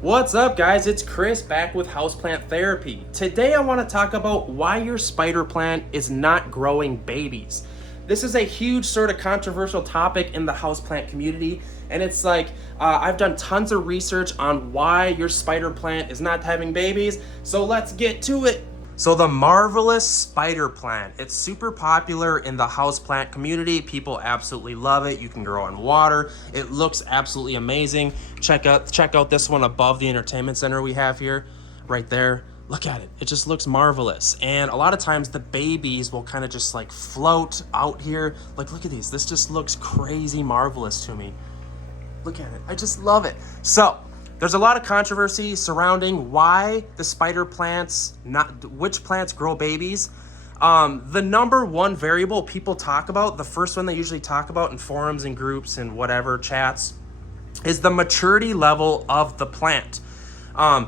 What's up, guys? It's Chris back with Houseplant Therapy. Today I want to talk about why your spider plant is not growing babies. This is a huge sort of controversial topic in the houseplant community, and it's like I've done tons of research on why your spider plant is not having babies, so let's get to it. So the marvelous spider plant, it's super popular in the houseplant community. People absolutely love it. You can grow in water. It looks absolutely amazing. Check out this one above the entertainment center we have here, right there. Look at it. It just looks marvelous. And a lot of times the babies will kind of just like float out here. Like, look at these. This just looks crazy marvelous to me. Look at it. I just love it. So there's a lot of controversy surrounding why the spider plants, which plants grow babies. The number one variable people talk about, the first one they usually talk about in forums and groups and whatever chats, is the maturity level of the plant. A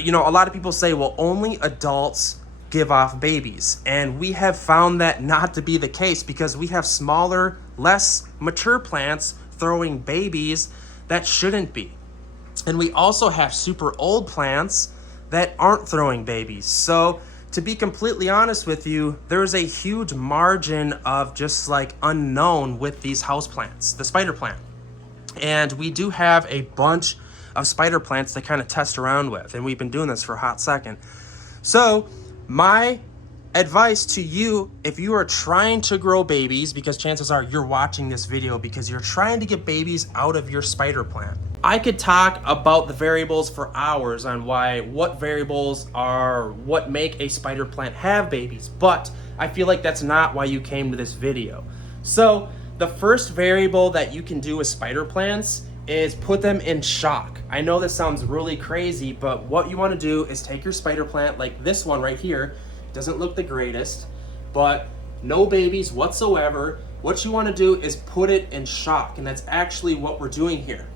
lot of people say, well, only adults give off babies. And we have found that not to be the case because we have smaller, less mature plants throwing babies that shouldn't be. And we also have super old plants that aren't throwing babies. So to be completely honest with you, there's a huge margin of just like unknown with these house plants, the spider plant. And we do have a bunch of spider plants to kind of test around with. And we've been doing this for a hot second. So my advice to you, if you are trying to grow babies, because chances are you're watching this video because you're trying to get babies out of your spider plant. I could talk about the variables for hours on what variables are what make a spider plant have babies, but I feel like that's not why you came to this video. So the first variable that you can do with spider plants is put them in shock. I know this sounds really crazy, but what you want to do is take your spider plant, like this one right here. It doesn't look the greatest, but no babies whatsoever. What you want to do is put it in shock, and that's actually what we're doing here.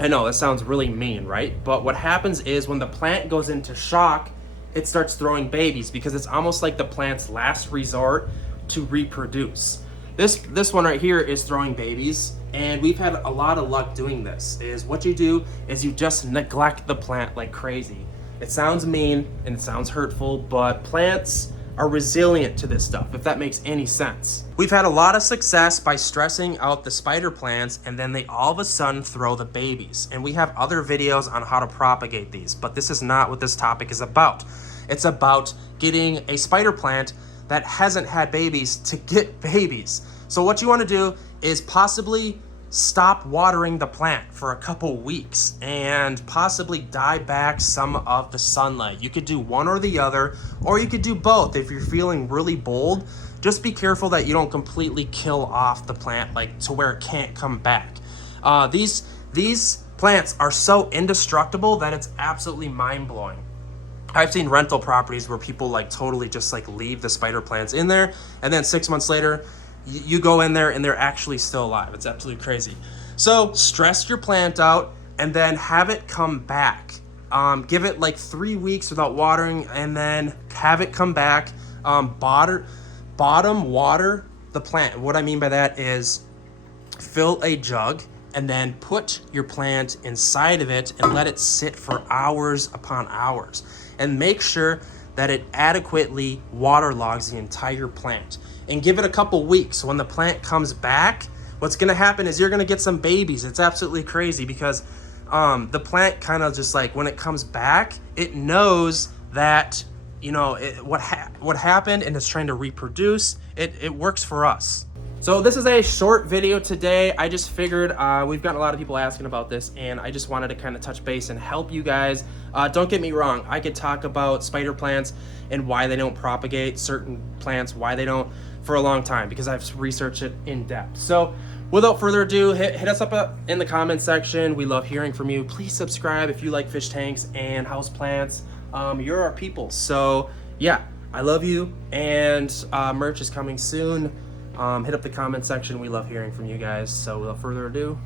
I know that sounds really mean, right? But what happens is when the plant goes into shock, it starts throwing babies because it's almost like the plant's last resort to reproduce. This one right here is throwing babies, and we've had a lot of luck doing this. Is what you do is you just neglect the plant like crazy. It sounds mean and it sounds hurtful, but plants are resilient to this stuff, if that makes any sense. We've had a lot of success by stressing out the spider plants, and then they all of a sudden throw the babies. And we have other videos on how to propagate these, but this is not what this topic is about. It's about getting a spider plant that hasn't had babies to get babies. So what you want to do is possibly stop watering the plant for a couple weeks and possibly dye back some of the sunlight. You could do one or the other, or you could do both. If you're feeling really bold, just be careful that you don't completely kill off the plant like to where it can't come back. These plants are so indestructible that it's absolutely mind-blowing. I've seen rental properties where people like totally just like leave the spider plants in there, and then 6 months later you go in there and they're actually still alive. It's absolutely crazy. So stress your plant out and then have it come back. Give it like 3 weeks without watering and then have it come back. Bottom water the plant. What I mean by that is fill a jug and then put your plant inside of it and let it sit for hours upon hours. And make sure that it adequately waterlogs the entire plant. And give it a couple weeks. When the plant comes back, what's gonna happen is you're gonna get some babies. It's absolutely crazy because the plant kind of just like, when it comes back, it knows that, what happened and it's trying to reproduce. It works for us. So this is a short video today. I just figured we've gotten a lot of people asking about this, and I just wanted to kind of touch base and help you guys. Don't get me wrong, I could talk about spider plants and why they don't propagate certain plants, why they don't, for a long time, because I've researched it in depth. So without further ado, hit us up in the comment section. We love hearing from you. Please subscribe if you like fish tanks and house plants. You're our people. So yeah, I love you, and merch is coming soon. Hit up the comment section. We love hearing from you guys. So without further ado,